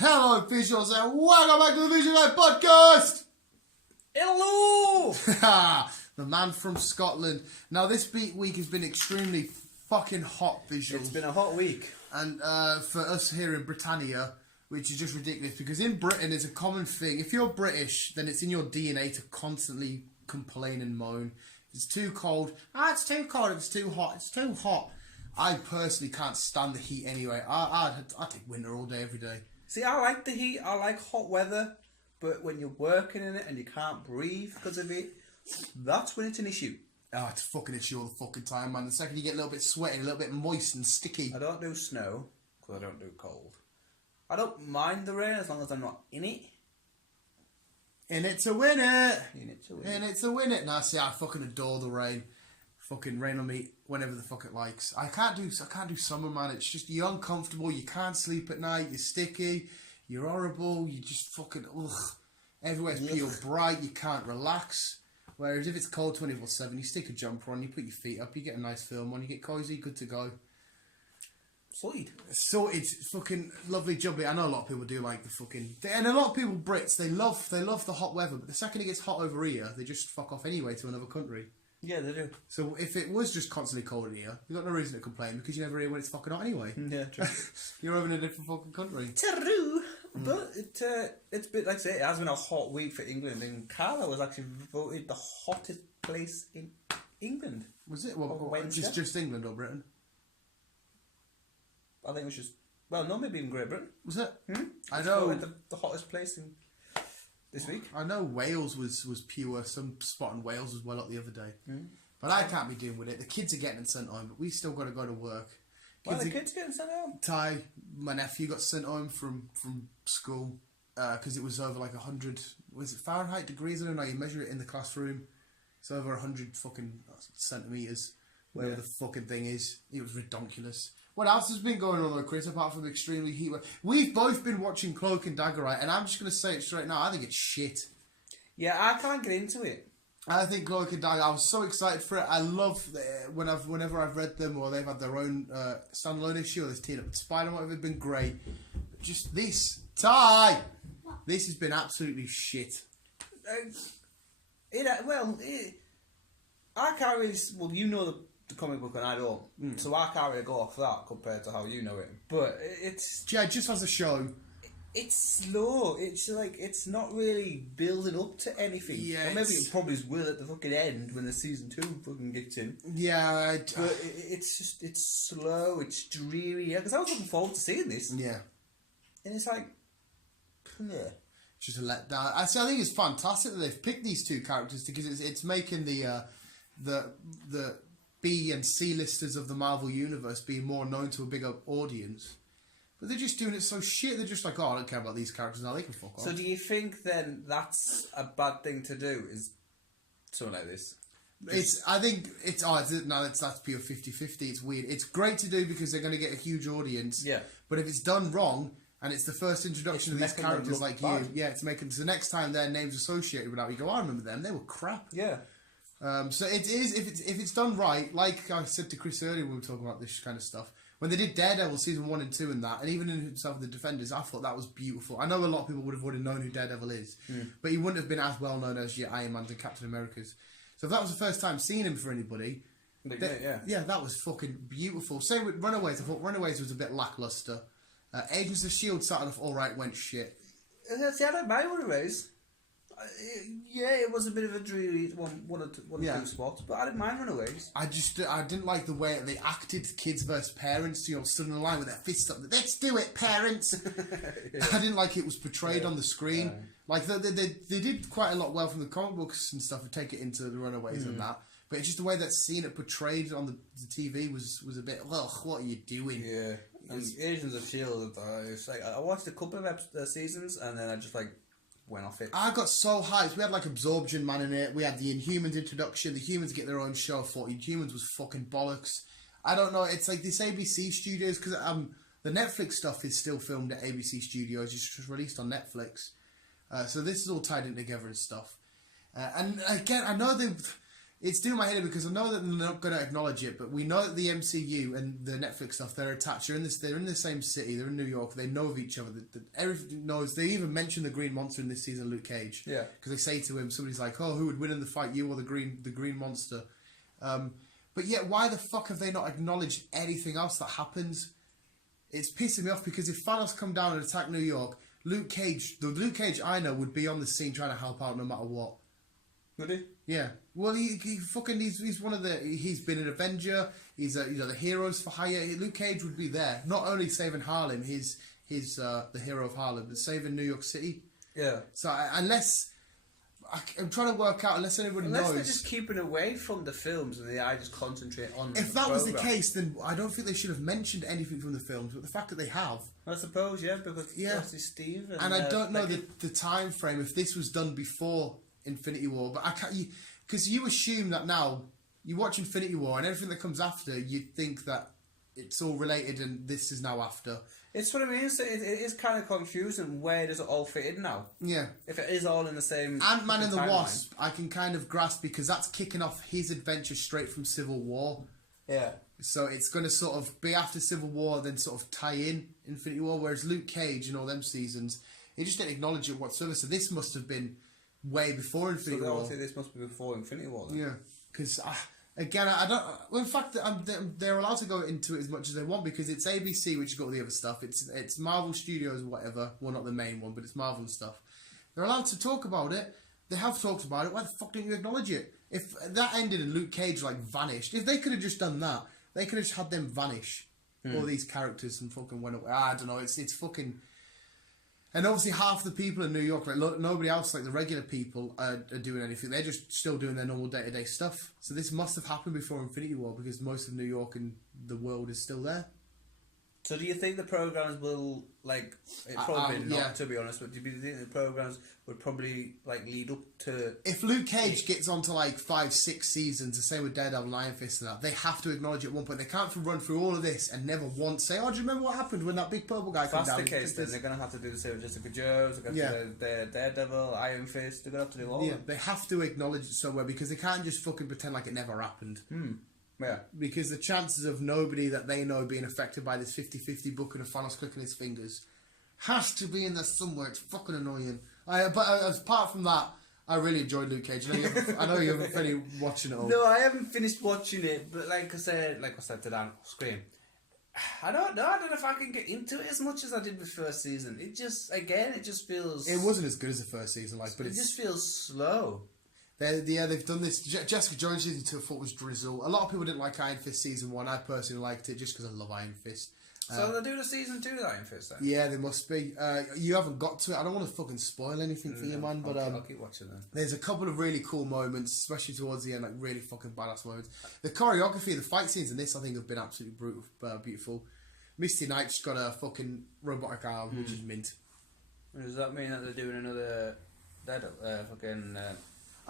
Hello, visuals, and welcome back to the Visual Guy Podcast! Hello! The man from Scotland. Now, this week has been extremely fucking hot, visuals. It's been a hot week. And for us here in Britannia, which is just ridiculous, because in Britain it's a common thing. If you're British, then it's in your DNA to constantly complain and moan. It's too cold. It's too cold. It's too hot. It's too hot. I personally can't stand the heat anyway. I take winter all day, every day. See, I like the heat. I like hot weather. But when you're working in it and you can't breathe because of it, that's when it's an issue. Oh, it's a fucking issue all the fucking time, man. The second you get a little bit sweaty, a little bit moist and sticky. I don't do snow because I don't do cold. I don't mind the rain as long as I'm not in it. In it to win it. In it to win it. In it to win it. Nah, see, I fucking adore the rain. Fucking rain on me whenever the fuck it likes. I can't do summer, man. It's just, you're uncomfortable. You can't sleep at night. You're sticky. You're horrible. You just fucking, ugh. Everywhere's pure bright. You can't relax. Whereas if it's cold 24/7, you stick a jumper on, you put your feet up, you get a nice film on, you get cosy, good to go. Sweet. So it's fucking lovely jubbly. I know a lot of people do like the fucking, and a lot of people, Brits, they love the hot weather, but the second it gets hot over here, they just fuck off anyway to another country. Yeah, they do. So if it was just constantly cold in here, you've got no reason to complain because you never hear when it's fucking hot anyway. Yeah, true. You're over in a different fucking country. True. But it's been, like I say, it has been a hot week for England, and Carla was actually voted the hottest place in England. Was it? Well, just England or Britain? I think it was just, well, no, maybe in Great Britain. Was it? I It's know. voted the hottest place in this week. I know Wales was pure. Some spot in Wales was well up the other day. But I can't be dealing with it. The kids are getting sent home, but we still got to go to work. Why are the kids getting sent home? Ty, my nephew, got sent home from school because it was over like 100. Was it Fahrenheit degrees? I don't know. You measure it in the classroom. It's over 100 fucking centimeters. Whatever the fucking thing is. It was ridiculous. What else has been going on though, Chris? Apart from extremely heat, we've both been watching Cloak and Dagger, right? And I'm just gonna say it straight now. I think it's shit. Yeah, I can't get into it. I think Cloak and Dagger, I was so excited for it. I love whenever I've read them or they've had their own standalone issue or they've teamed up with Spider-Man, they've been great. But just this, Ty! This has been absolutely shit. I can't really, well, you know the comic book and I don't, so I can't really go off that compared to how you know it. But it's... Yeah, just as a show. It's slow. It's like, it's not really building up to anything. Yeah, or maybe it probably will at the fucking end when the season 2 fucking gets in. Yeah, but it's slow. It's dreary. Because I was looking forward to seeing this. Yeah, and it's like, yeah, just a letdown. I think it's fantastic that they've picked these two characters because it's making the B and C listers of the Marvel universe being more known to a bigger audience. But they're just doing it so shit. They're just like, oh, I don't care about these characters now. They can fuck off. So do you think then that's a bad thing to do? Is something like this? I think it's that's pure 50-50. It's weird. It's great to do because they're going to get a huge audience. Yeah. But if it's done wrong and it's the first introduction of these characters like bad. you, it's making so next time their names associated with that, you go, I remember them. They were crap. Yeah. So it is if it's done right. Like I said to Chris earlier when we were talking about this kind of stuff. When they did Daredevil season 1 and 2 and that, and even in himself with the Defenders, I thought that was beautiful. I know a lot of people would have already known who Daredevil is, but he wouldn't have been as well known as your Iron Man and Captain America's. So if that was the first time seeing him for anybody, that was fucking beautiful. Same with Runaways. I thought Runaways was a bit lackluster. Agents of S.H.I.E.L.D. started off alright, went shit. See, I don't mind Runaways. Yeah, it was a bit of a dreary one or two spots, but I didn't mind Runaways. I didn't like the way they acted kids versus parents, stood in the line with their fists up. Let's do it, parents! I didn't like it was portrayed on the screen. Like, they did quite a lot well from the comic books and stuff to take it into the Runaways and that. But it's just the way that seeing it portrayed on the TV was a bit, ugh, what are you doing? Yeah. Agents of S.H.I.E.L.D., it's like, I watched a couple of seasons and then I just went off it. I got so hyped. We had Absorption Man in it. We had the Inhumans introduction. The Humans get their own show. I thought Inhumans was fucking bollocks. I don't know. It's like this ABC Studios because the Netflix stuff is still filmed at ABC Studios. It's just released on Netflix. So this is all tied in together and stuff. And again, I know it's doing my head in because I know that they're not going to acknowledge it, but we know that the MCU and the Netflix stuff, they're attached. They're in the same city. They're in New York. They know of each other. Everything knows. They even mention the Green Monster in this season of Luke Cage. Yeah. Because they say to him, somebody's like, "Oh, who would win in the fight, you or the Green Monster?" But yet, why the fuck have they not acknowledged anything else that happens? It's pissing me off because if Thanos come down and attack New York, the Luke Cage I know would be on the scene trying to help out no matter what. Would he? Yeah. Well, he's one of the. He's been an Avenger. He's the heroes for hire. Luke Cage would be there, not only saving Harlem, he's the hero of Harlem, but saving New York City. Yeah. So I'm trying to work out unless anybody knows. Unless they're just keeping away from the films and I just concentrate on. If that was the case, then I don't think they should have mentioned anything from the films. But the fact that they have, I suppose, yeah, because obviously Steve and I don't know the time frame if this was done before Infinity War, but I can't, because you assume that now you watch Infinity War and everything that comes after, you think that it's all related and this is now after. It's what I mean. So it is kind of confusing. Where does it all fit in now? Yeah. If it is all in the same Ant-Man and the Wasp, I can kind of grasp because that's kicking off his adventure straight from Civil War. Yeah. So it's going to sort of be after Civil War, then sort of tie in Infinity War. Whereas Luke Cage and all them seasons, he just didn't acknowledge it whatsoever. So this must have been way before Infinity War. So this must be before Infinity War then. Yeah, because again, I don't. Well, in fact, they're allowed to go into it as much as they want because it's ABC, which has got all the other stuff. It's Marvel Studios, whatever. Well, not the main one, but it's Marvel stuff. They're allowed to talk about it. They have talked about it. Why the fuck didn't you acknowledge it? If that ended and Luke Cage vanished, if they could have just done that, they could have just had them vanish. All these characters and fucking went away. I don't know. It's fucking. And obviously half the people in New York, nobody else, the regular people, are doing anything. They're just still doing their normal day-to-day stuff. So this must have happened before Infinity War because most of New York and the world is still there. So do you think the programs will probably not, yeah. to be honest, but do you think the programs would probably lead up to? If Luke Cage gets onto 5-6 seasons, the same with Daredevil and Iron Fist and that, they have to acknowledge it at one point. They can't run through all of this and never once say, "Oh, do you remember what happened when that big purple guy came down?" If that's the case, then they're going to have to do the same with Jessica Jones, they're going to do the Daredevil, Iron Fist, they're going to have to do all of them. They have to acknowledge it somewhere because they can't just fucking pretend like it never happened. Yeah. Because the chances of nobody that they know being affected by this 50-50 booking of Thanos clicking his fingers has to be in there somewhere. It's fucking annoying. But apart from that, I really enjoyed Luke Cage. I know you haven't finished watching it all. No, I haven't finished watching it, but like I said to Dan, Scream. I don't know if I can get into it as much as I did with first season. It just feels. It wasn't as good as the first season, but it just feels slow. They've done this. Jessica Jones season 2 I thought was drizzle. A lot of people didn't like Iron Fist season 1. I personally liked it just because I love Iron Fist. So they're doing a season 2 of Iron Fist then? Yeah, they must be. You haven't got to it. I don't want to fucking spoil anything for you, man. But I'll keep watching then. There's a couple of really cool moments, especially towards the end, really fucking badass moments. The choreography, the fight scenes in this, I think, have been absolutely beautiful. Misty Knight's got a fucking robotic arm, which is mint. Does that mean that they're doing another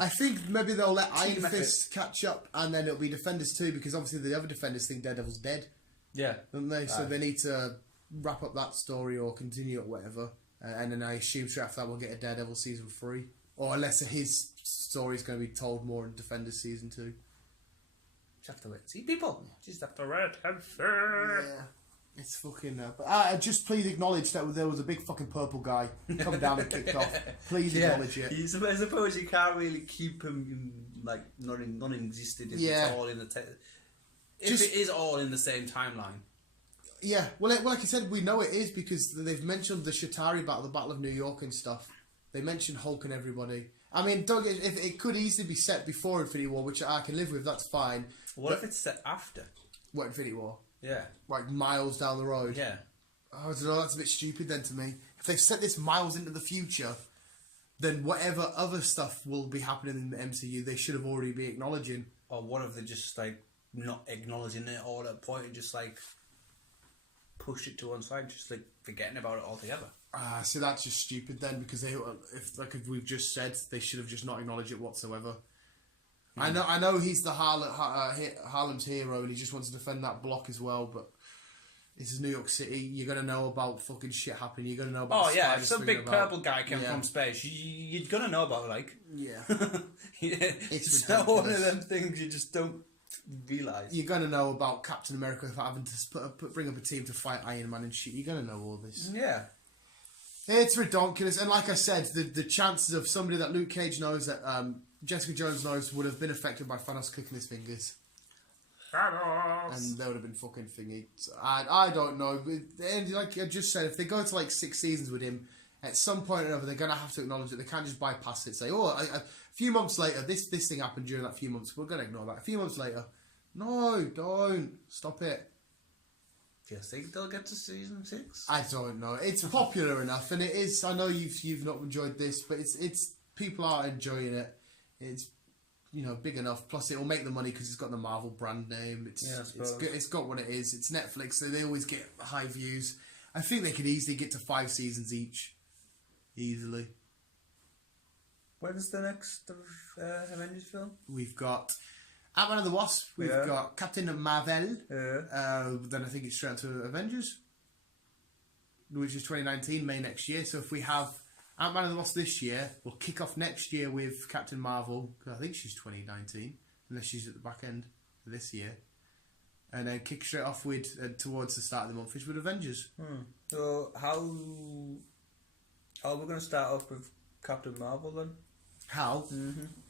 I think maybe they'll let Iron Fist catch up and then it'll be Defenders 2 because obviously the other Defenders think Daredevil's dead. Yeah. Don't they? So they need to wrap up that story or continue it or whatever. And then I assume straight after that we'll get a Daredevil season 3. Or unless his story is going to be told more in Defenders season 2. Just have to wait and see, people. Just have to wait and see. Yeah. It's fucking... but just please acknowledge that there was a big fucking purple guy come down and kicked off. Please acknowledge it. I suppose you can't really keep him non-existent if it's all in the... If it is all in the same timeline. Yeah, well, like I said, we know it is because they've mentioned the Shatari battle, the Battle of New York and stuff. They mentioned Hulk and everybody. I mean, Doug, if it could easily be set before Infinity War, which I can live with, that's fine. What if it's set after? What, Infinity War? Yeah. Miles down the road? Yeah. I don't know, that's a bit stupid then to me. If they've set this miles into the future, then whatever other stuff will be happening in the MCU, they should have already been acknowledging. Or what if they're just, not acknowledging it all at a point and just, push it to one side, just, forgetting about it altogether? So that's just stupid then, because if we've just said, they should have just not acknowledged it whatsoever. I know he's the Harlem's hero and he just wants to defend that block as well, but This is New York City. You're gonna know about fucking shit happening. You're gonna know about. Oh yeah, if spiders some big swinging about. purple guy came from space, you're gonna know about it, like. Yeah. It's not one of them things you just don't realise. You're gonna know about Captain America having to bring up a team to fight Iron Man and shit. You're gonna know all this. Yeah. It's ridiculous, and like I said, the chances of somebody that Luke Cage knows, that Jessica Jones knows, would have been affected by Thanos clicking his fingers. Thanos! And they would have been fucking thingy. I don't know. And like I just said, if they go to like 6 seasons with him, at some point or another, they're going to have to acknowledge it. They can't just bypass it. Say, a few months later, this thing happened during that few months. We're going to ignore that. A few months later, no, don't. Stop it. Do you think they'll get to season 6? I don't know. It's popular enough, and it is. I know you've not enjoyed this, but it's people are enjoying it. It's big enough. Plus, it will make the money because it's got the Marvel brand name. It's good. It's got what it is. It's Netflix, so they always get high views. I think they could easily get to 5 seasons each, easily. When's the next Avengers film? We've got Ant-Man and the Wasp. We've got Captain Marvel. Then I think it's straight to Avengers, which is 2019, May next year. So if we have Ant-Man and the Wasp this year, we'll kick off next year with Captain Marvel, because I think she's 2019, unless she's at the back end of this year. And then kick straight off with towards the start of the month, which with Avengers. So how are we going to start off with Captain Marvel then? How?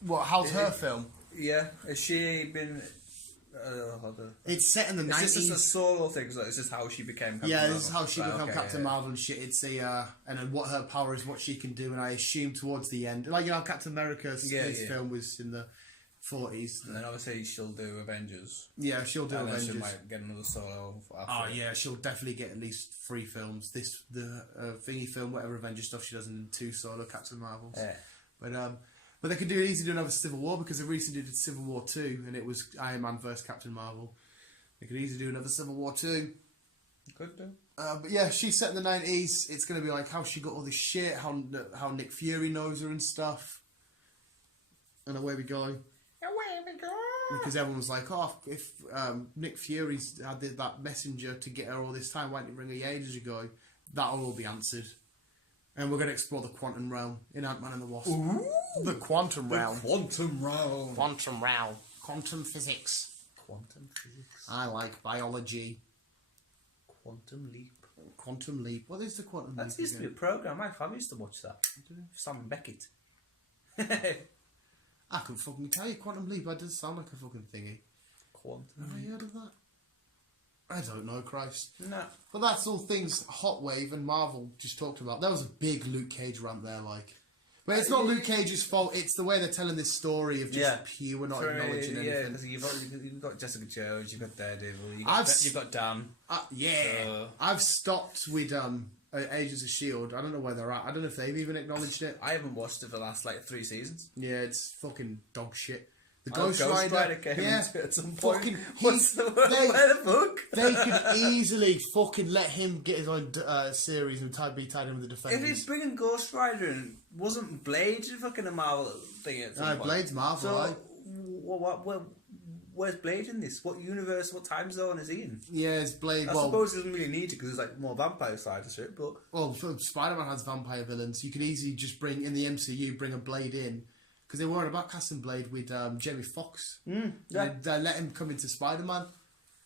What? How's her film? Yeah, has she been? It's set in the 90s. Is this just a solo thing? So it's just how she became Captain Marvel? Yeah, this is how she became Captain Marvel and shit. It's and then what her power is, what she can do, and I assume towards the end, like Captain America's film was in the 40s. And then obviously she'll do Avengers. Yeah, she'll do Avengers. Then she might get another solo. Oh yeah, she'll definitely get at least 3 films. The thingy film, whatever Avengers stuff she does, in 2 solo Captain Marvels. Yeah. But they could easily do another Civil War, because they recently did Civil War 2, and it was Iron Man versus Captain Marvel. They could easily do another Civil War 2. Could do. But yeah, she's set in the 90s. It's going to be like how she got all this shit, how Nick Fury knows her and stuff. And away we go. Because everyone was like, oh, if Nick Fury's had that messenger to get her all this time, why didn't he ring her ages ago? That'll all be answered. And we're going to explore the quantum realm in Ant-Man and the Wasp. Ooh, the quantum realm. Quantum realm. Quantum realm. Quantum physics. Quantum physics. I like biology. Quantum leap. Quantum leap. What is the quantum leap? That used to be a program. My family used to watch that. Sam and Beckett. I can fucking tell you, quantum leap. That does sound like a fucking thingy. Quantum Have leap. I heard of that? I don't know, Christ. No. But that's all things Hot Wave and Marvel just talked about. There was a big Luke Cage rant there, like. But it's not Luke Cage's fault. It's the way they're telling this story of just pure not acknowledging anything. Yeah, because you've got Jessica Jones, you've got Daredevil, you've got Dan. I've stopped with Agents of S.H.I.E.L.D. I don't know where they're at. I don't know if they've even acknowledged it. I haven't watched it for the last 3 seasons. Yeah, it's fucking dog shit. The Ghost Rider came into it at some point. What's the where the fuck? They could easily fucking let him get his own series and be tied in with the Defenders. If he's bringing Ghost Rider in, wasn't Blade fucking a Marvel thing at some point? Blade's Marvel. So, where's Blade in this? What universe, what time zone is he in? Yeah, it's Blade. I suppose he doesn't really need to because there's more vampire side to it, but... Well, Spider-Man has vampire villains. You can easily just bring, in the MCU, bring a Blade in. Because they weren't about casting Blade with Jamie Foxx. They let him come into Spider-Man.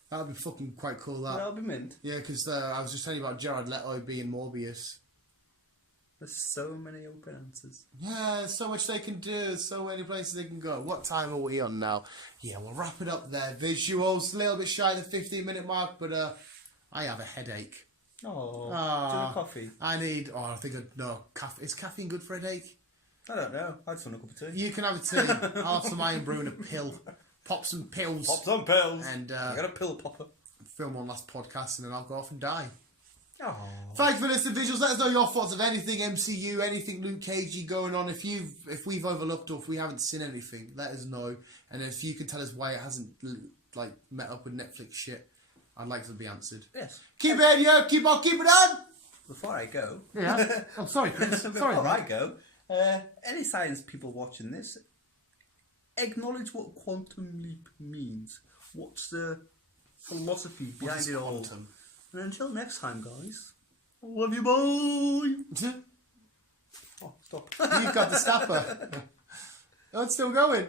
That would be fucking quite cool, that. That would be mint. Yeah, because I was just telling you about Jared Leto being Morbius. There's so many open answers. Yeah, there's so much they can do. So many places they can go. What time are we on now? Yeah, we'll wrap it up there. Visuals, a little bit shy of the 15-minute mark, but I have a headache. Oh, do you want a coffee? I need... Oh, I think... No, is caffeine good for a headache? I don't know. I just want a cup of tea. You can have a tea. I'll have some iron brew and a pill. Pop some pills. Pop some pills. And I got a pill popper. Film one last podcast and then I'll go off and die. Oh. Thanks for listening, Visuals. Let us know your thoughts of anything MCU, anything Luke Cagey going on. If we've overlooked or if we haven't seen anything, let us know. And if you can tell us why it hasn't met up with Netflix shit, I'd like to be answered. Yes. Keep it in, yeah. Keep on, keep it on. Before I go. Yeah. I'm sorry, Chris. Before I go. Any science people watching this, acknowledge what quantum leap means. What's the philosophy behind it all? And until next time, guys. Love you, boy. Oh, stop. You've got the stopper. Oh, it's still going.